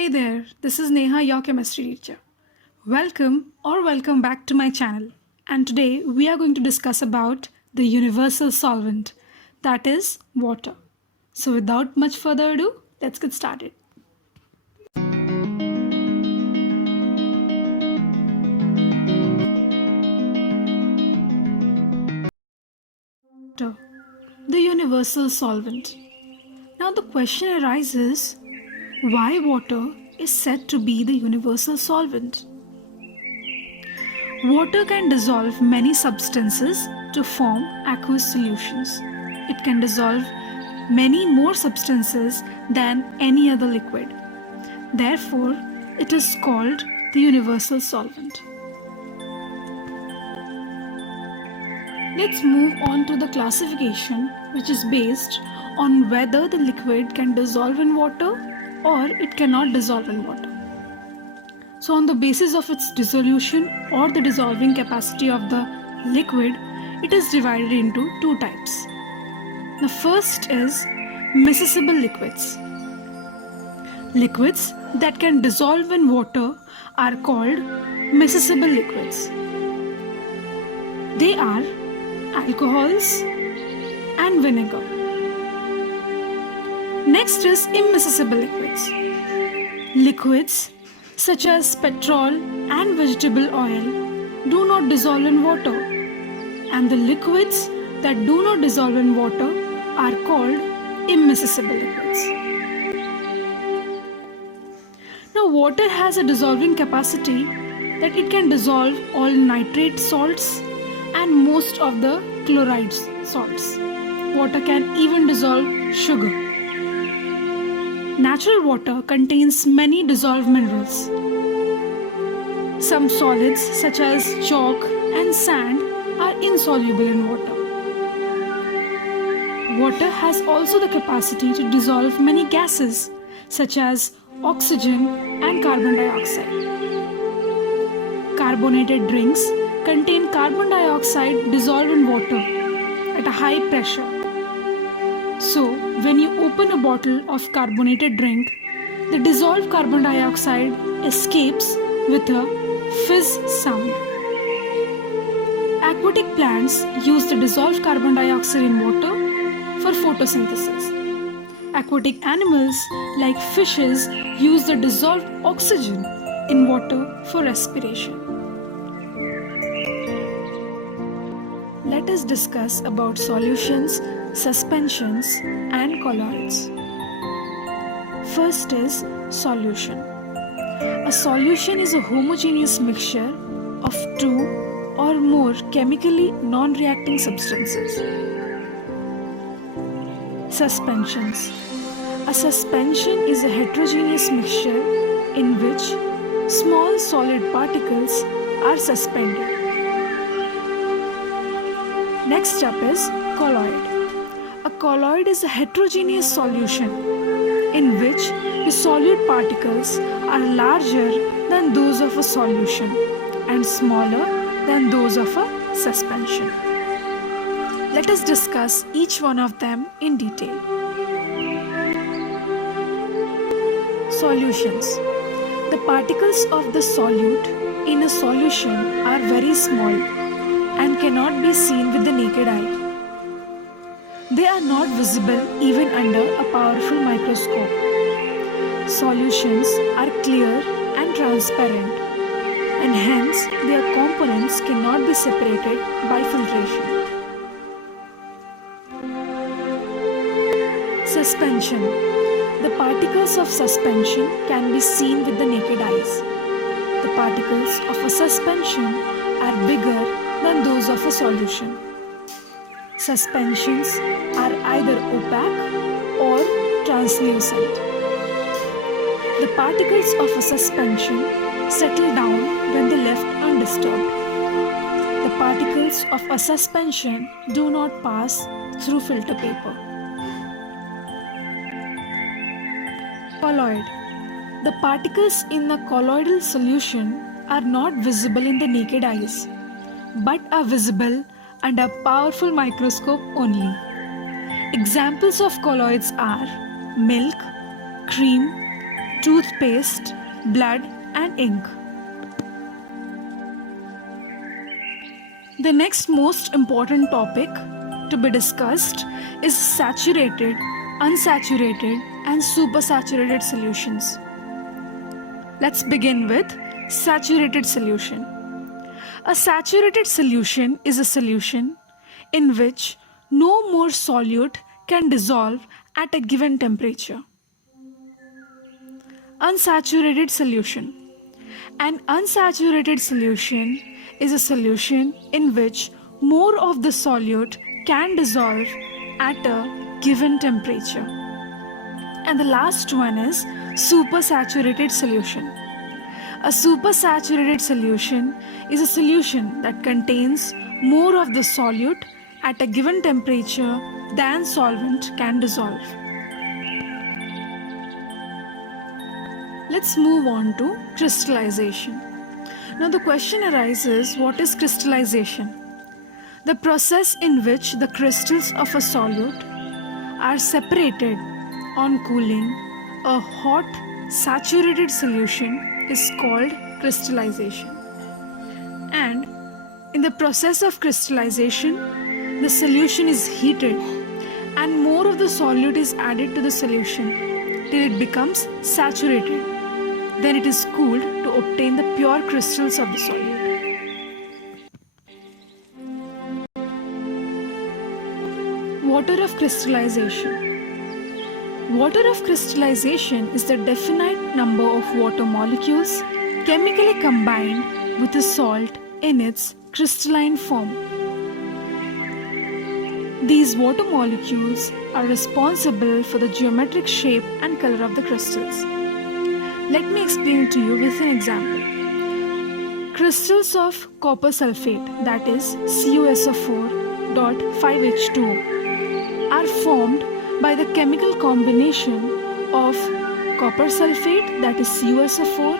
Hey there, this is Neha, your chemistry teacher. Welcome back to my channel. And today we are going to discuss about the universal solvent, that is water. So without much further ado, let's get started. Water, the universal solvent. Now the question arises, why water is said to be the universal solvent? Water can dissolve many substances to form aqueous solutions. It can dissolve many more substances than any other liquid. Therefore, it is called the universal solvent. Let's move on to the classification, which is based on whether the liquid can dissolve in water or it cannot dissolve in water. So on the basis of its dissolution or the dissolving capacity of the liquid, it is divided into two types. The first is miscible liquids. Liquids that can dissolve in water are called miscible liquids. They are alcohols and vinegar. Next is immiscible liquids. Liquids such as petrol and vegetable oil do not dissolve in water, and the liquids that do not dissolve in water are called immiscible liquids. Now, water has a dissolving capacity that it can dissolve all nitrate salts and most of the chloride salts. Water can even dissolve sugar. Natural water contains many dissolved minerals. Some solids such as chalk and sand are insoluble in water. Water has also the capacity to dissolve many gases such as oxygen and carbon dioxide. Carbonated drinks contain carbon dioxide dissolved in water at a high pressure. So, when you open a bottle of carbonated drink, the dissolved carbon dioxide escapes with a fizz sound. Aquatic plants use the dissolved carbon dioxide in water for photosynthesis. Aquatic animals like fishes use the dissolved oxygen in water for respiration. Let us discuss about solutions, suspensions and colloids. First is solution. A solution is a homogeneous mixture of two or more chemically non-reacting substances. Suspensions. A suspension is a heterogeneous mixture in which small solid particles are suspended. Next up is colloid. A colloid is a heterogeneous solution in which the solute particles are larger than those of a solution and smaller than those of a suspension. Let us discuss each one of them in detail. Solutions. The particles of the solute in a solution are very small and cannot be seen with the naked eye. They are not visible even under a powerful microscope. Solutions are clear and transparent, and hence their components cannot be separated by filtration. Suspension. The particles of suspension can be seen with the naked eyes. The particles of a suspension are bigger than those of a solution. Suspensions are either opaque or translucent. The particles of a suspension settle down when they left undisturbed. The particles of a suspension do not pass through filter paper. Colloid. The particles in the colloidal solution are not visible in the naked eyes, but are visible under a powerful microscope only. Examples of colloids are milk, cream, toothpaste, blood, and ink. The next most important topic to be discussed is saturated, unsaturated, and supersaturated solutions. Let's begin with saturated solution. A saturated solution is a solution in which no more solute can dissolve at a given temperature. Unsaturated solution. An unsaturated solution is a solution in which more of the solute can dissolve at a given temperature. And the last one is supersaturated solution. A supersaturated solution is a solution that contains more of the solute at a given temperature than solvent can dissolve. Let's move on to crystallization. Now the question arises, what is crystallization? The process in which the crystals of a solute are separated on cooling a hot saturated solution is called crystallization. And in the process of crystallization, the solution is heated and more of the solute is added to the solution till it becomes saturated. Then it is cooled to obtain the pure crystals of the solute. Water of crystallization. Water of crystallization is the definite number of water molecules chemically combined with a salt in its crystalline form. These water molecules are responsible for the geometric shape and color of the crystals. Let me explain it to you with an example. Crystals of copper sulfate, that is CuSO4.5H2O, are formed by the chemical combination of copper sulfate, that is CuSO4,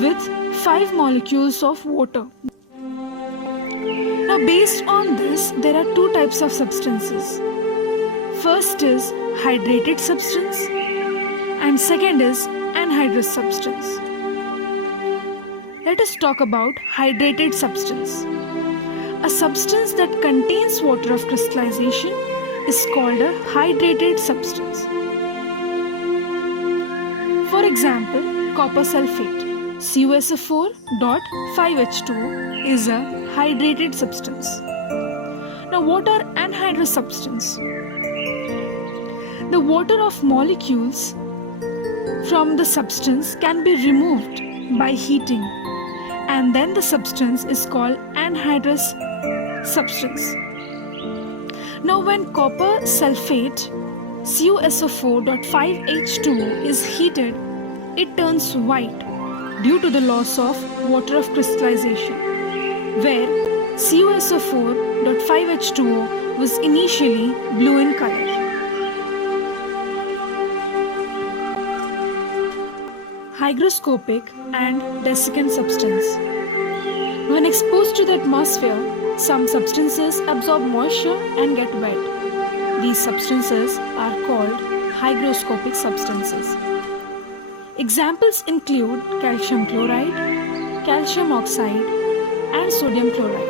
with 5 molecules of water. Now, based on this, there are 2 types of substances. First is hydrated substance, and second is anhydrous substance. Let us talk about hydrated substance. A substance that contains water of crystallization is called a hydrated substance. For example, copper sulfate, CuSO4.5H2O, is a hydrated substance. Now, what are anhydrous substance? The water of molecules from the substance can be removed by heating, and then the substance is called anhydrous substance. Now, when copper sulfate CuSO4.5H2O is heated, it turns white due to the loss of water of crystallization, where CuSO4.5H2O was initially blue in color. Hygroscopic and desiccant substance. When exposed to the atmosphere, some substances absorb moisture and get wet. These substances are called hygroscopic substances. Examples include calcium chloride, calcium oxide, and sodium chloride.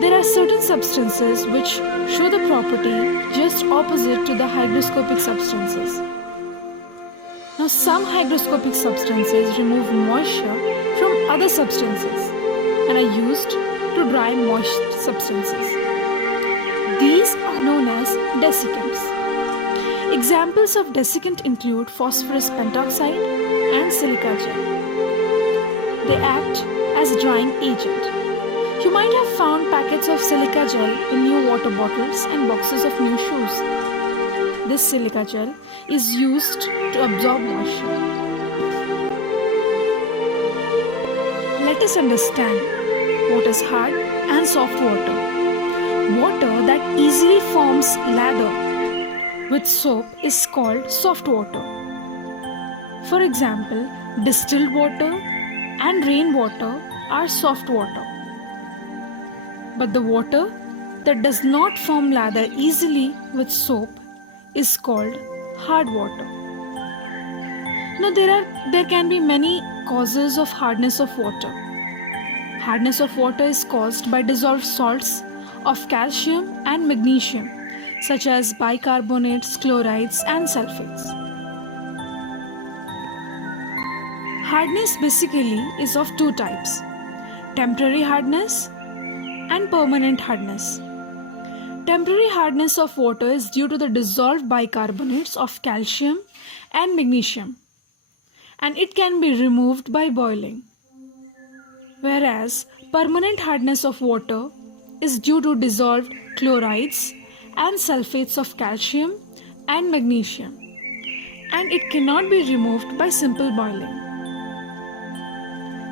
There are certain substances which show the property just opposite to the hygroscopic substances. Now, some hygroscopic substances remove moisture from other substances and are used to dry moist substances. These are known as desiccants. Examples of desiccant include phosphorus pentoxide and silica gel. They act as drying agent. You might have found packets of silica gel in new water bottles and boxes of new shoes. This silica gel is used to absorb moisture. Let us understand what is hard and soft water. Water that easily forms lather with soap is called soft water. For example, distilled water and rainwater are soft water. But the water that does not form lather easily with soap is called hard water. Now there can be many causes of hardness of water. Hardness of water is caused by dissolved salts of calcium and magnesium, such as bicarbonates, chlorides, and sulfates. Hardness basically is of two types: temporary hardness and permanent hardness. Temporary hardness of water is due to the dissolved bicarbonates of calcium and magnesium, and it can be removed by boiling. Whereas permanent hardness of water is due to dissolved chlorides and sulfates of calcium and magnesium, and it cannot be removed by simple boiling.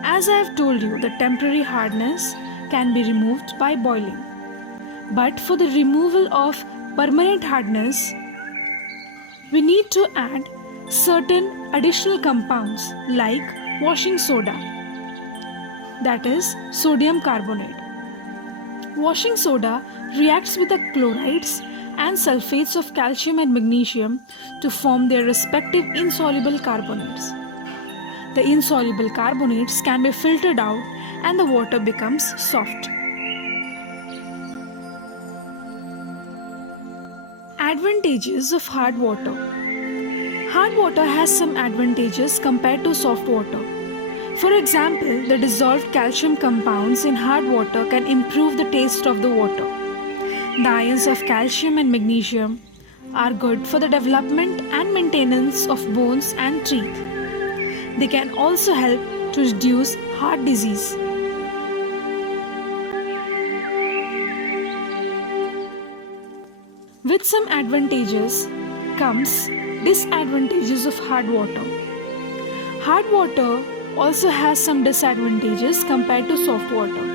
As I have told you, the temporary hardness can be removed by boiling. But for the removal of permanent hardness, we need to add certain additional compounds like washing soda, that is sodium carbonate. Washing soda reacts with the chlorides and sulfates of calcium and magnesium to form their respective insoluble carbonates. The insoluble carbonates can be filtered out and the water becomes soft. Advantages of hard water. Hard water has some advantages compared to soft water. For example, the dissolved calcium compounds in hard water can improve the taste of the water. The ions of calcium and magnesium are good for the development and maintenance of bones and teeth. They can also help to reduce heart disease. With some advantages comes disadvantages of hard water. Hard water also has some disadvantages compared to soft water.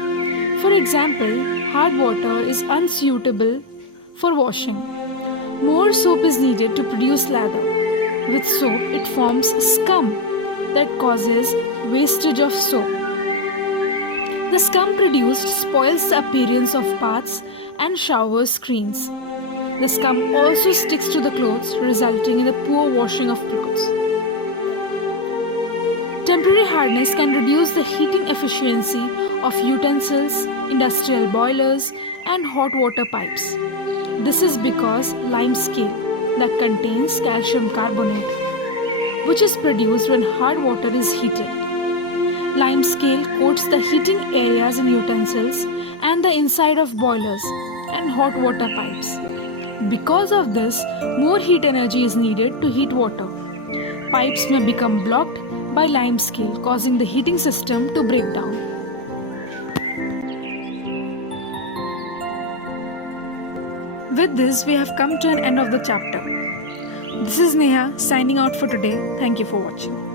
For example, hard water is unsuitable for washing. More soap is needed to produce lather. With soap, it forms scum that causes wastage of soap. The scum produced spoils the appearance of baths and shower screens. The scum also sticks to the clothes, resulting in the poor washing of clothes. Temporary hardness can reduce the heating efficiency of utensils, industrial boilers, and hot water pipes. This is because lime scale that contains calcium carbonate, which is produced when hard water is heated. Lime scale coats the heating areas in utensils and the inside of boilers and hot water pipes. Because of this, more heat energy is needed to heat water. Pipes may become blocked by lime scale, causing the heating system to break down. With this, we have come to an end of the chapter. This is Neha signing out for today. Thank you for watching.